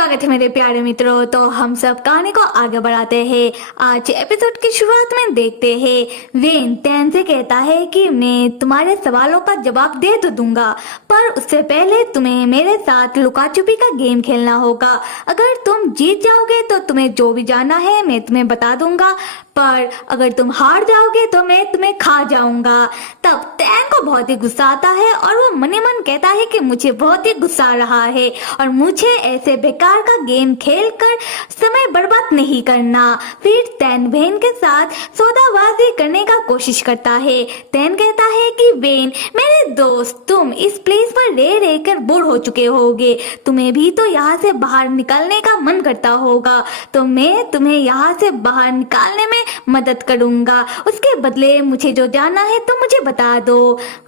स्वागत है मेरे प्यारे मित्रों। तो हम सब कहानी को आगे बढ़ाते हैं। आज एपिसोड की शुरुआत में देखते हैं वेन टैन से कहता है कि मैं तुम्हारे सवालों का जवाब दे तो दूंगा, पर उससे पहले तुम्हें मेरे साथ लुका छुपी का गेम खेलना होगा। अगर तुम जीत जाओगे तो तुम्हें जो भी जानना है मैं तुम्हें बता दूंगा, पर अगर तुम हार जाओगे तो मैं तुम्हें खा जाऊंगा। तब टैन को बहुत ही गुस्सा आता है और वो मन ही मन कहता है कि मुझे बहुत ही गुस्सा आ रहा है और मुझे ऐसे बेकार का गेम खेलकर समय बर्बाद नहीं करना। फिर टैन वेन के साथ सौदाबाजी करने का कोशिश करता है। टैन कहता है कि वेन मेरे दोस्त, तुम इस प्लेस पर रह रहकर बोर हो चुके होगे, तुम्हें भी तो यहाँ से बाहर निकलने का मन करता होगा, तो मैं तुम्हें यहाँ से बाहर निकालने में मदद करूंगा। उसके बदले मुझे जो जानना है तुम मुझे बता दो।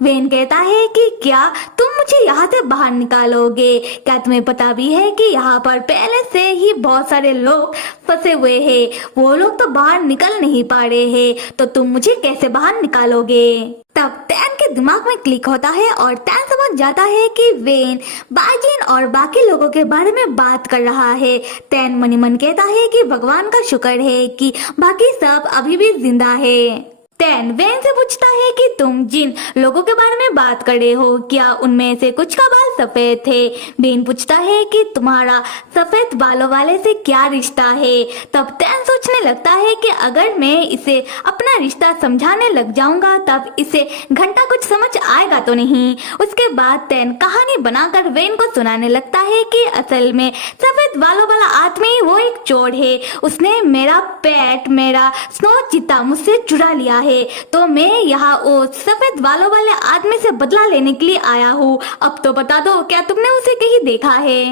वेन कहता है कि क्या तुम मुझे यहाँ से बाहर निकालोगे? क्या तुम्हें पता भी है कि यहाँ पर पहले से ही बहुत सारे लोग फंसे हुए हैं, वो लोग तो बाहर निकल नहीं पा रहे हैं, तो तुम मुझे कैसे बाहर निकालोगे? तब टैन के दिमाग में क्लिक होता है और टैन समझ जाता है कि वेन बाजिन और बाकी लोगों के बारे में बात कर रहा है। टैन मन ही मन कहता है कि भगवान का शुक्र है कि बाकी सब अभी भी जिंदा है। टैन वेन से पूछता है कि तुम जिन लोगों के बारे में बात कर रहे हो, क्या उनमें से कुछ का बाल सफेद थे? वेन पूछता है कि तुम्हारा सफेद बालों वाले से क्या रिश्ता है? तब टैन सोचने लगता है कि अगर मैं इसे अपना रिश्ता समझाने लग जाऊंगा तब इसे घंटा कुछ समझ आएगा तो नहीं। उसके बाद टैन कहानी बनाकर वेन को सुनाने लगता है कि असल में सफेद बालों वाला आदमी वो एक चोर है, उसने मेरा पेट, मेरा स्नो चीता मुझसे चुरा लिया है, तो मैं यहाँ उस सफेद बालों वाले आदमी से बदला लेने के लिए आया हूँ। अब तो बता दो, क्या तुमने उसे कहीं देखा है?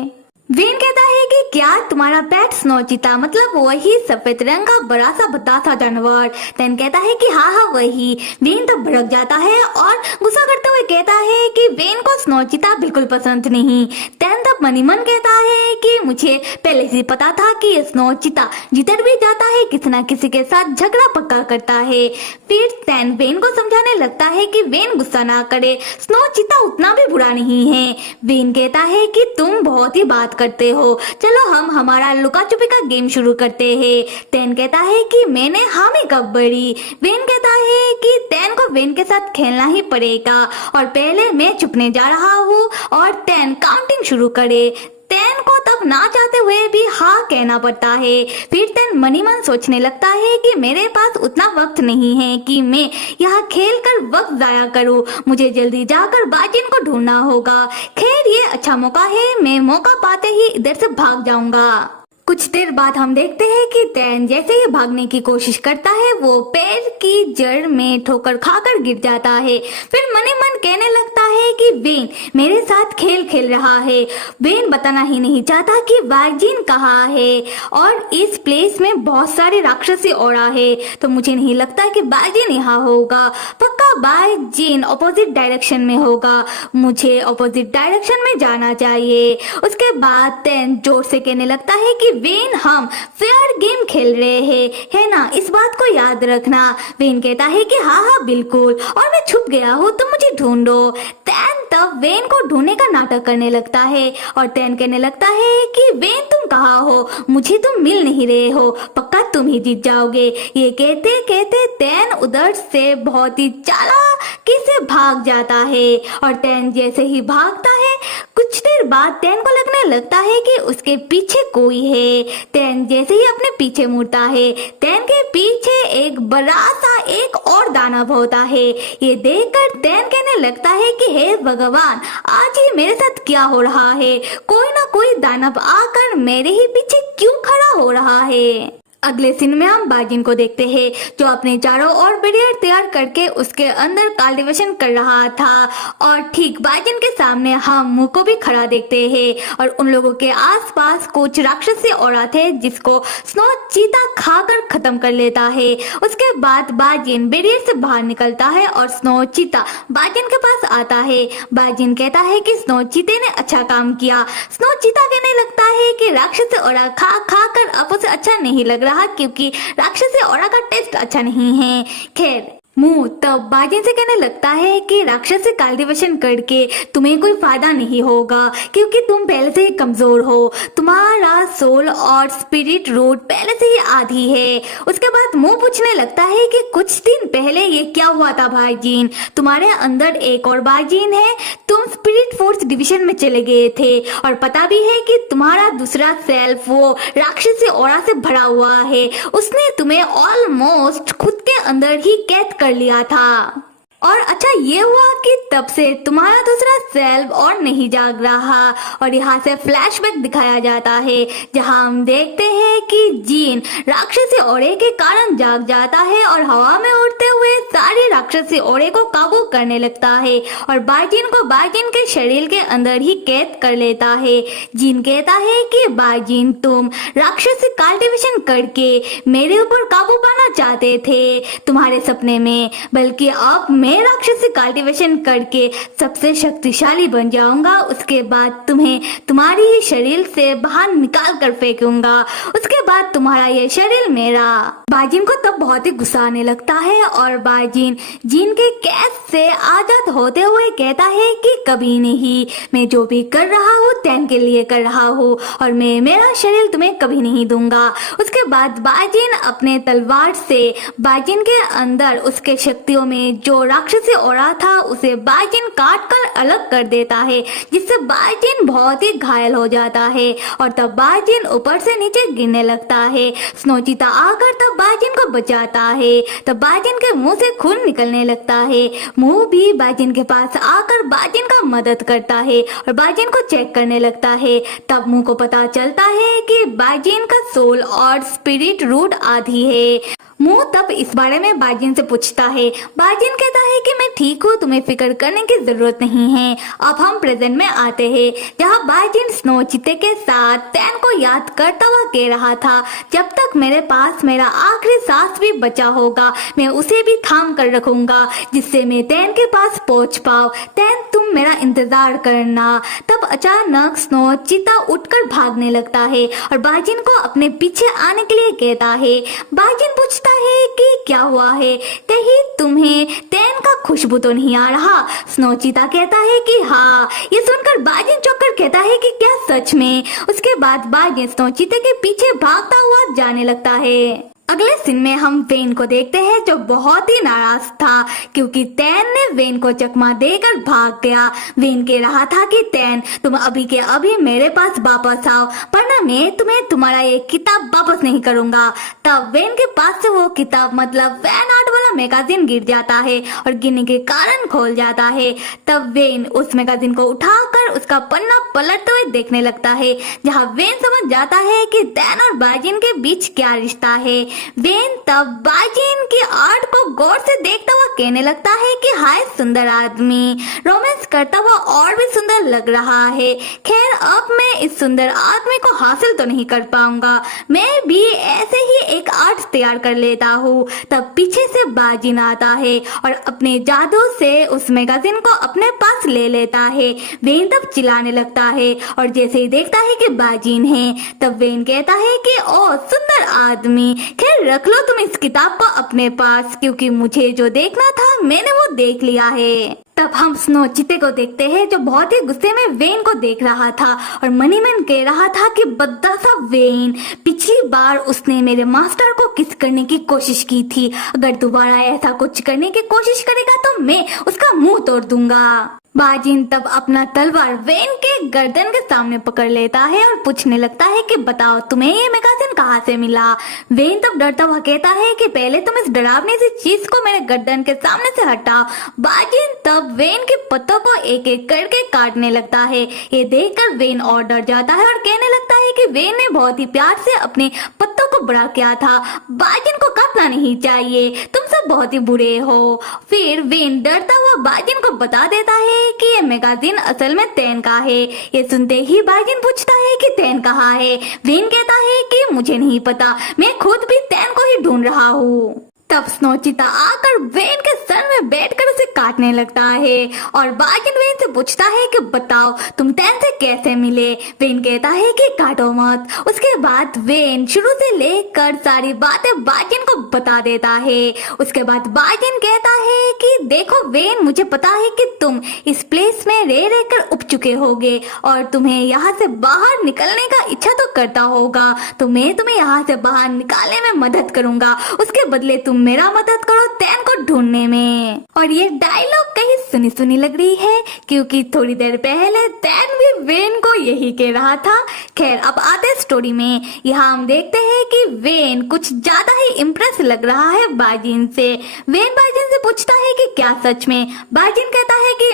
वेन कहता है कि क्या तुम्हारा पेट स्नो चीता, मतलब वही सफेद रंग का बड़ा सा भद्दा सा जानवर? टैन कहता है कि हाँ वही। वेन तो भड़क जाता है और गुस्सा करते हुए कहता है कि वेन को स्नो चीता बिल्कुल पसंद नहीं। टैन तब मन ही मन कहता है कि मुझे पहले से पता था कि स्नो चीता जिधर भी जाता है किसी न किसी के साथ झगड़ा पक्का करता है। फिर टैन वेन को समझाने लगता है कि वेन गुस्सा ना करे, स्नो चीता उतना भी बुरा नहीं है। वेन कहता है कि तुम बहुत ही बात करते हो, चलो हम हमारा लुका छुपी का गेम शुरू करते हैं। टैन कहता है कि मैंने हामी कब बढ़ी? वेन कहता है कि टैन को वेन के साथ खेलना ही पड़ेगा और पहले मैं छुपने जा रहा हूँ और टैन काउंटिंग शुरू करे। टैन को तब ना चाहते हुए भी हाँ कहना पड़ता है। फिर टैन मन ही मन सोचने लगता है कि मेरे पास उतना वक्त नहीं है कि मैं यहाँ खेल कर वक्त जाया करूँ, मुझे जल्दी जाकर बाजिन को ढूंढना होगा। खैर ये अच्छा मौका है, मैं मौका पाते ही इधर से भाग जाऊंगा। कुछ देर बाद हम देखते हैं कि टैन जैसे ही भागने की कोशिश करता है वो पैर की जड़ में ठोकर खाकर गिर जाता है। फिर मन ही मन कहने लगता है कि वेन मेरे साथ खेल खेल रहा है। वेन बताना ही नहीं चाहता कि बाजिन कहाँ है और इस प्लेस में बहुत सारे राक्षसी औरा है, तो मुझे नहीं लगता कि बाजिन यहाँ होगा। पक्का बाजिन ऑपोजिट डायरेक्शन में होगा, मुझे ऑपोजिट डायरेक्शन में जाना चाहिए। उसके बाद टैन जोर से कहने लगता है कि वेन हम फेयर गेम खेल रहे हैं, है ना, इस बात को याद रखना। वेन कहता है कि हाँ हाँ बिल्कुल, और मैं छुप गया हूँ तो मुझे ढूंढो। टैन तब वेन को ढूंढने का नाटक करने लगता है और टैन कहने लगता है कि वेन तुम कहाँ हो, मुझे तुम मिल नहीं रहे हो, पक्का तुम ही जीत जाओगे। ये कहते कहते टैन उधर से बहुत ही चालाकी से भाग जाता है और टैन जैसे ही भागता है कुछ देर बाद टैन को लगने लगता है कि उसके पीछे कोई है। टैन जैसे ही अपने पीछे मुड़ता है, टैन के पीछे एक बड़ा सा एक और दानव होता है। ये देखकर टैन कहने लगता है कि हे भगवान, आज ही मेरे साथ क्या हो रहा है? कोई ना कोई दानव आकर मेरे ही पीछे क्यों खड़ा हो रहा है? अगले सीन में हम बाजिन को देखते हैं जो अपने चारों ओर बैरियर तैयार करके उसके अंदर कल्टीवेशन कर रहा था और ठीक बाजिन के सामने हम मुंह को भी खड़ा देखते हैं और उन लोगों के आसपास कुछ राक्षसी औरत है जिसको स्नो चीता खाकर खत्म कर लेता है। उसके बाद बाजिन बैरियर से बाहर निकलता है और स्नो चीता बाजिन के पास आता है। बाजिन कहता है कि स्नो चीते ने अच्छा काम किया। स्नो चीता कहने लगता है कि राक्षसी औरत खा खा कर अब उसे अच्छा नहीं लग रहा क्योंकि राक्षसी औरा का टेस्ट अच्छा नहीं है। खैर मुंह तब बाजिन से कहने लगता है कि राक्षस से कल्टीवेशन करके तुम्हें कोई फायदा नहीं होगा, क्योंकि तुम पहले से ही कमजोर हो। तुम्हारा सोल और स्पिरिट रूट पहले से ही आधी है। उसके बाद मुंह पूछने लगता है कि कुछ दिन पहले ये क्या हुआ था भाईजीन, तुम्हारे अंदर एक और भाईजीन है, तुम स्पिरिट फोर्स डिवीजन में चले गए थे और पता भी है कि तुम्हारा दूसरा सेल्फ वो राक्षसी ऑरा से भरा हुआ है। उसने तुम्हें ऑलमोस्ट खुद के अंदर ही कैद कर लिया था। और अच्छा ये हुआ कि तब से तुम्हारा दूसरा सेल्फ और नहीं जाग रहा। और यहाँ से फ्लैशबैक दिखाया जाता है जहाँ हम देखते हैं कि जीन राक्षसी ओरे के कारण जाग जाता है और हवा में उड़ते हुए सारे राक्षसी ओरे को काबू करने लगता है और बाजिन को बाजिन के शरीर के अंदर ही कैद कर लेता है। जीन कहता है कि बाजिन तुम राक्षसी कल्टीवेशन करके मेरे ऊपर काबू पाना चाहते थे तुम्हारे सपने में, बल्कि अब मैं राक्षसी कल्टीवेशन करके सबसे शक्तिशाली बन जाऊंगा। उसके बाद तुम्हें तुम्हारी ही शरीर से बाहर निकाल कर फेंकूंगा। उसके बाद तुम्हारा ये शरीर मेरा। बाजिन को तब बहुत ही गुस्सा आने लगता है और बाजिन जीन के कैद से आजाद होते हुए कहता है कि कभी नहीं, मैं जो भी कर रहा हूँ तैन के लिए कर रहा हूँ और मैं मेरा शरीर तुम्हें कभी नहीं दूंगा। उसके बाद बाजिन अपने तलवार से बाजिन के अंदर उसके शक्तियों में जो राक्षसी ओरा था उसे बाजिन काट कर अलग कर देता है, जिससे बाजिन बहुत ही घायल हो जाता है और तब बाजिन ऊपर से नीचे गिरने लगता है। स्नोचीता आकर तब बाजिन को बचाता है। तब बाजिन के मुंह से खून निकलने लगता है। मुंह भी बाजिन के पास आकर बाजिन का मदद करता है और बाजिन को चेक करने लगता है। तब मुंह को पता चलता है कि बाजिन का सोल और स्पिरिट रूट आधी है। मुंह तब इस बारे में बाजिन से पूछता है। बाजिन कहता है कि मैं ठीक हूँ, तुम्हें फिक्र करने की जरूरत नहीं है। अब हम प्रेजेंट में आते हैं जहाँ बाजिन स्नो चीते के साथ तैन को याद करता हुआ कह रहा था, जब तक मेरे पास मेरा आखिरी सांस भी बचा होगा मैं उसे भी थाम कर रखूंगा जिससे मैं तैन के पास पहुंच पाऊं। तैन तुम मेरा इंतजार करना। तब अचानक स्नो चीता उठकर भागने लगता है और बाजिन को अपने पीछे आने के लिए कहता है। बाजिन पूछता है कि क्या हुआ है, कहीं तुम्हें तैन का खुशबू तो नहीं आ रहा? स्नो चीता कहता है कि हाँ। ये सुनकर बाजिन चौंक कर कहता है कि क्या सच में? उसके बाद बाजिन स्नो चीते के पीछे भागता हुआ जाने लगता है। अगले सीन में हम वेन को देखते हैं जो बहुत ही नाराज था क्योंकि तैन ने वेन को चकमा देकर भाग गया। वेन कह रहा था कि तैन तुम अभी के अभी मेरे पास वापस आओ वरना मैं तुम्हें तुम्हारा ये किताब वापस नहीं करूंगा। तब वेन के पास से वो किताब मतलब वैन आर्ट वाला मैगजीन गिर जाता है और गिरने के कारण खोल जाता है। तब वेन उस मैगजीन को उठाकर उसका पन्ना पलटते हुए देखने लगता है जहाँ वेन समझ जाता है कि तैन और बाजिन के बीच क्या रिश्ता है। वेन तब बाजिन की आर्ट को गौर से देखता हुआ कहने लगता है कि हाय सुंदर आदमी, रोमांस करता हुआ और भी सुंदर लग रहा है। खैर अब मैं इस सुंदर आदमी को हासिल तो नहीं कर पाऊंगा, मैं भी ऐसे ही एक आर्ट तैयार कर लेता हूँ। तब पीछे से बाजिन आता है और अपने जादू से उस मैगजीन को अपने पास ले लेता है। वेन तब चिल्लाने लगता है और जैसे ही देखता है कि बाजिन है तब वेन कहता है कि ओ सुंदर आदमी, रख लो तुम इस किताब को अपने पास क्योंकि मुझे जो देखना था मैंने वो देख लिया है। तब हम स्नो चीते को देखते हैं जो बहुत ही गुस्से में वेन को देख रहा था और मनीमैन कह रहा था कि बदमाशा वेन, पिछली बार उसने मेरे मास्टर को किस करने की कोशिश की थी, अगर दोबारा ऐसा कुछ करने की कोशिश करेगा तो मैं उसका मुंह तोड़ दूंगा। बाजिन तब अपना तलवार वेन के गर्दन के सामने पकड़ लेता है और पूछने लगता है कि बताओ तुम्हें ये मैगजीन कहाँ से मिला? वेन तब डरता हुआ कहता है कि पहले तुम इस डरावनी सी चीज को मेरे गर्दन के सामने से हटाओ। बाजिन तब वेन के पत्तों को एक एक करके काटने लगता है। ये देखकर वेन और डर जाता है और कहने लगता है कि वेन ने बहुत ही प्यार से अपने पत्तों को बड़ा किया था, बाजिन को काटना नहीं चाहिए, तुम सब बहुत ही बुरे हो। फिर वेन डरता हुआ बाजिन को बता देता है कि ये मैगजीन असल में तैन का है। ये सुनते ही बाजिन पूछता है कि तैन कहाँ है? वेन कहता है कि मुझे नहीं पता, मैं खुद भी तैन को ही ढूंढ रहा हूँ। तब स्नोचिता आकर वेन के सर में बैठकर उसे काटने लगता है और बाजिन वेन से पूछता है कि बताओ तुम टैन से कैसे मिले। वेन कहता है कि काटो मत। उसके बाद वेन शुरू से लेकर सारी बातें बाजिन को बता देता है। उसके बाद बाजिन कहता है कि देखो वेन, मुझे पता है कि तुम इस प्लेस में रह रहकर उब चुके होगे और तुम्हें यहाँ से बाहर निकलने का इच्छा तो करता होगा, तो मैं तुम्हें यहाँ से बाहर निकालने में मदद करूंगा। उसके बदले तुम मेरा मदद करो टैन को ढूंढने में। और ये डायलॉग कहीं सुनी सुनी लग रही है क्योंकि थोड़ी देर पहले टैन भी वेन को यही कह रहा था। खैर, अब आते हैं स्टोरी में। यहाँ हम देखते हैं कि वेन कुछ ज्यादा ही इम्प्रेस लग रहा है बाजिन से। वेन बाजिन से पूछता है कि क्या सच में? बाजिन कहता है कि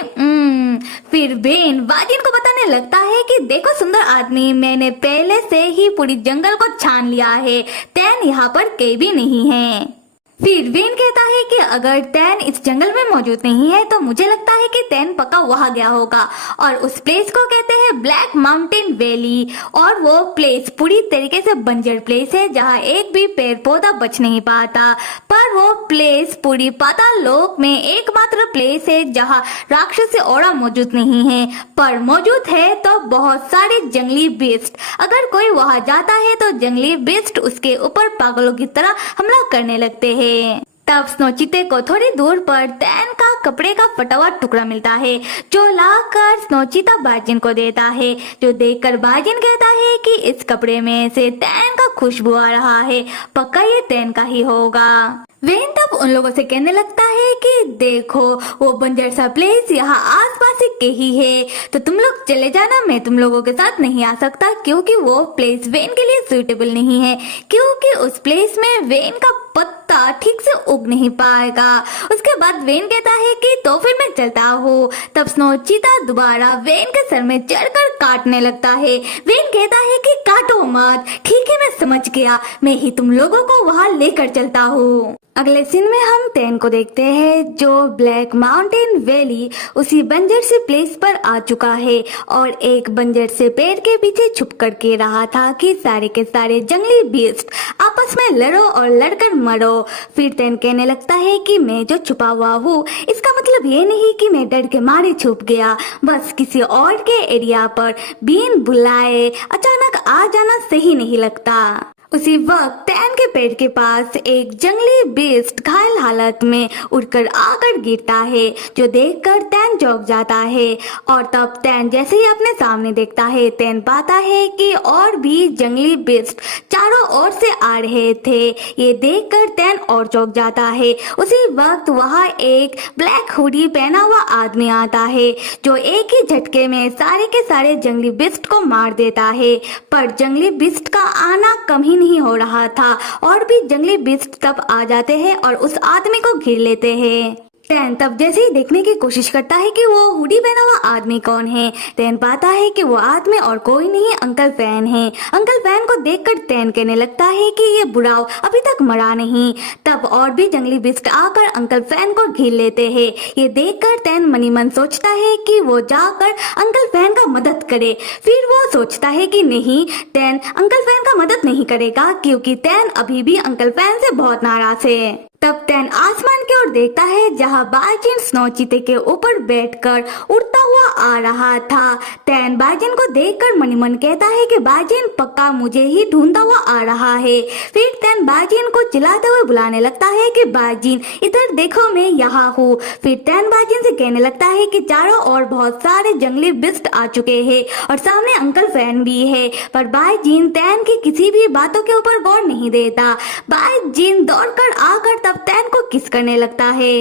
फिर वेन बाजिन को बताने लगता है कि देखो सुंदर आदमी, मैंने पहले से ही पूरी जंगल को छान लिया है, टैन यहाँ पर कहीं भी नहीं है। फिर वेन कहता है कि अगर टैन इस जंगल में मौजूद नहीं है तो मुझे लगता है कि टैन पक्का वहां गया होगा और उस प्लेस को कहते हैं ब्लैक माउंटेन वैली। और वो प्लेस पूरी तरीके से बंजर प्लेस है जहां एक भी पेड़ पौधा बच नहीं पाता। पर वो प्लेस पूरी पाताल लोक में एकमात्र प्लेस है जहां राक्षसी औरा मौजूद नहीं है, पर मौजूद है तो बहुत सारे जंगली बीस्ट। अगर कोई वहां जाता है तो जंगली बीस्ट उसके ऊपर पागलों की तरह हमला करने लगते हैं। तब स्नोचिते को थोड़ी दूर पर टैन का कपड़े का फटा हुआ टुकड़ा मिलता है जो लाकर स्नोचिता बाजिन को देता है, जो देखकर बाजिन कहता है कि इस कपड़े में से टैन का खुशबू आ रहा है, पक्का ये टैन का ही होगा। वेन तब उन लोगों से कहने लगता है कि देखो वो बंजर सा प्लेस यहाँ आसपास ही ही है, तो तुम लोग चले जाना, मैं तुम लोगों के साथ नहीं आ सकता क्योंकि वो प्लेस वेन के लिए सूटेबल नहीं है, क्योंकि उस प्लेस में वेन का पत्ता ठीक से उग नहीं पाएगा। उसके बाद वेन कहता है कि तो फिर मैं चलता हूँ। तब स्नोचिता दोबारा वेन के सर में चढ़कर काटने लगता है। वेन कहता है कि काटो मत, ठीक है मैं समझ गया, मैं ही तुम लोगों को वहाँ लेकर चलता हूँ। अगले सीन में हम टैन को देखते हैं जो ब्लैक माउंटेन वैली उसी बंजर से प्लेस पर आ चुका है और एक बंजर से पेड़ के पीछे छुप कर के रहा था कि सारे के सारे जंगली बीस्ट आपस में लड़ो और लड़कर मरो। फिर टैन कहने लगता है कि मैं जो छुपा हुआ हूँ इसका मतलब ये नहीं कि मैं डर के मारे छुप गया, बस किसी और के एरिया पर बिन बुलाए अचानक आ जाना सही नहीं लगता। उसी वक्त टैन के पेड़ के पास एक जंगली बीस्ट घायल हालत में उड़कर आकर गिरता है, जो देखकर टैन चौंक जाता है। और तब टैन जैसे ही अपने सामने देखता है, टैन पाता है कि और भी जंगली बीस्ट चारों ओर से आ रहे थे। ये देखकर टैन और चौंक जाता है। उसी वक्त वहाँ एक ब्लैक हुडी पहना हुआ आदमी आता है जो एक ही झटके में सारे के सारे जंगली बीस्ट को मार देता है। पर जंगली बीस्ट का आना कम ही नहीं हो रहा था और भी जंगली बीस्ट तब आ जाते हैं और उस आदमी को घेर लेते हैं। टैन तब जैसे ही देखने की कोशिश करता है कि वो हुडी पहना हुआ आदमी कौन है, टैन पाता है कि वो आदमी और कोई नहीं अंकल फैन है। अंकल फैन को देखकर टैन कहने लगता है कि ये बुढ़ाओ अभी तक मरा नहीं। तब और भी जंगली बीस्ट आकर अंकल फैन को घेर लेते हैं। ये देखकर टैन मनी मन सोचता है कि वो जाकर अंकल फैन का मदद करे। फिर वो सोचता है कि नहीं, टैन अंकल फैन का मदद नहीं करेगा क्योंकि टैन अभी भी अंकल फैन से बहुत नाराज है। तब टैन आसमान की ओर देखता है जहां बाजिन स्नोचिते के ऊपर बैठकर उड़ता हुआ आ रहा था। टैन बाजिन को देखकर मनी मन कहता है कि बाजिन पक्का मुझे ही ढूंढता हुआ आ रहा है। फिर टैन बाजिन को चिल्लाते हुए बुलाने लगता है कि बाजिन इधर देखो, मैं यहाँ हूँ। फिर टैन बाजिन से कहने लगता है कि चारों ओर बहुत सारे जंगली बीस्ट आ चुके हैं और सामने अंकल फैन भी है। पर बाजिन टैन की किसी भी बातों के ऊपर गौर नहीं देता। बाजिन दौड़कर आकर तब टैन को किस करने लगता है।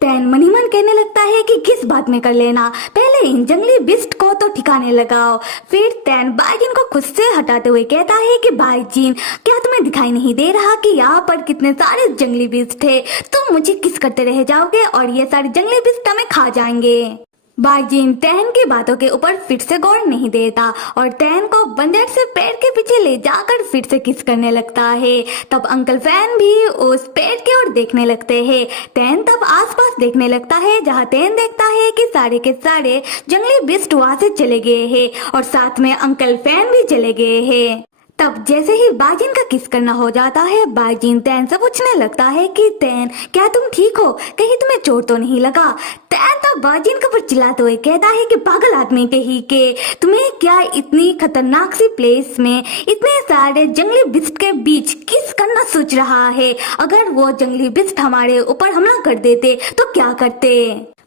टैन मनी मन कहने लगता है कि किस बात में कर लेना, पहले इन जंगली बीस्ट को तो ठिकाने लगाओ। फिर टैन बाजिन को खुद से हटाते हुए कहता है कि बाजिन क्या तुम्हें दिखाई नहीं दे रहा कि यहाँ पर कितने सारे जंगली बीस्ट है, तुम मुझे किस करते रह जाओगे और ये सारे जंगली बीस्ट हमें खा जाएंगे। बाजिन टैन की बातों के ऊपर फिर से गौर नहीं देता और टैन को बंजर से पेड़ के पीछे ले जाकर फिर से किस करने लगता है। तब अंकल फैन भी उस पेड़ की ओर देखने लगते हैं। टैन तब आसपास देखने लगता है जहां टैन देखता है कि सारे के सारे जंगली बीस्ट वहां से चले गए हैं और साथ में अंकल फैन भी चले गए हैं। तब जैसे ही बाजिन का किस करना हो जाता है, बाजिन तैन से पूछने लगता है कि तैन क्या तुम ठीक हो, कहीं तुम्हें चोट तो नहीं लगा। तैन तब बाजिन के ऊपर चिल्लाते हुए कहता है कि पागल आदमी कहीं के, तुम्हें क्या इतनी खतरनाक सी प्लेस में इतने सारे जंगली बिस्ट के बीच किस करना सोच रहा है। अगर वो जंगली बिस्ट हमारे ऊपर हमला कर देते तो क्या करते।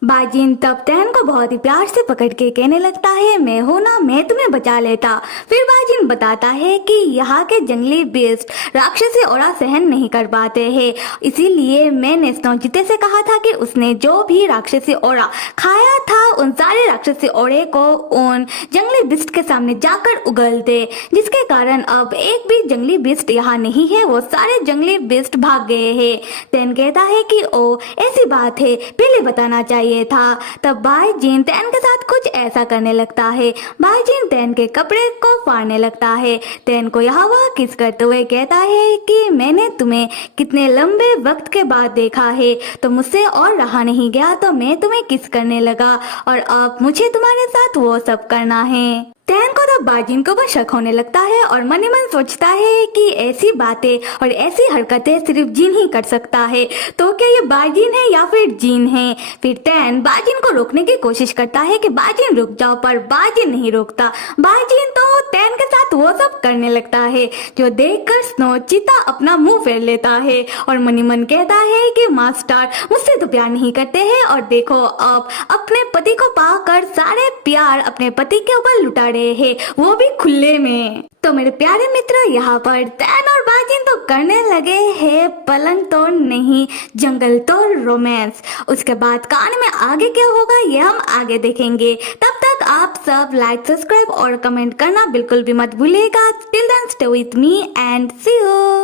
बाजिन तब तैन को बहुत ही प्यार से पकड़ के कहने लगता है, मैं हूं ना, मैं तुम्हें बचा लेता। फिर बाजिन बताता है कि यहाँ के जंगली बिस्ट राक्षसी ओरा सहन नहीं कर पाते हैं, इसीलिए मैंने स्नोजिते से कहा था कि उसने जो भी राक्षसी ओरा खाया था उन सारे राक्षसी ओरे को उन जंगली बिस्ट के सामने जाकर उगल दे, जिसके कारण अब एक भी जंगली बिस्ट यहाँ नहीं है, वो सारे जंगली बिस्ट भाग गए हैं। तैन कहता है कि ओ ऐसी बात है, पहले बताना चाहिए था। तब बाजिन तैन के साथ कुछ ऐसा करने लगता है। बाजिन तैन के कपड़े को फाड़ने लगता है। तैन को यहाँ वह किस करते हुए कहता है कि मैंने तुम्हें कितने लंबे वक्त के बाद देखा है, तो मुझसे और रहा नहीं गया, तो मैं तुम्हें किस करने लगा और अब मुझे तुम्हारे साथ वो सब करना है। तैन को तब बाजिन को ऊपर शक होने लगता है और मन ही मन सोचता है कि ऐसी बातें और ऐसी हरकतें सिर्फ जिन ही कर सकता है, तो क्या ये बाजिन है या फिर जिन है। फिर तैन बाजिन को रोकने की कोशिश करता है कि बाजिन रुक जाओ, पर बाजिन नहीं रोकता। बाजिन तो तैन के साथ वो सब करने लगता है जो देखकर स्नोचिता अपना मुंह फेर लेता है और मन ही मन कहता है कि मास्टर मुझसे तो प्यार नहीं करते हैं, और देखो अब अपने पति को पाकर सारे प्यार अपने पति के ऊपर लुटा रहे हैं, वो भी खुले में। तो मेरे प्यारे मित्र, यहाँ पर तैन और बाजिन तो करने लगे हैं पलंग तोड़ नहीं जंगल तोड़ रोमांस। उसके बाद कहानी में आगे क्या होगा ये हम आगे देखेंगे। तब तक आप सब लाइक, सब्सक्राइब और कमेंट करना बिल्कुल भी मत भूलिएगा। Till then stay with me and see you.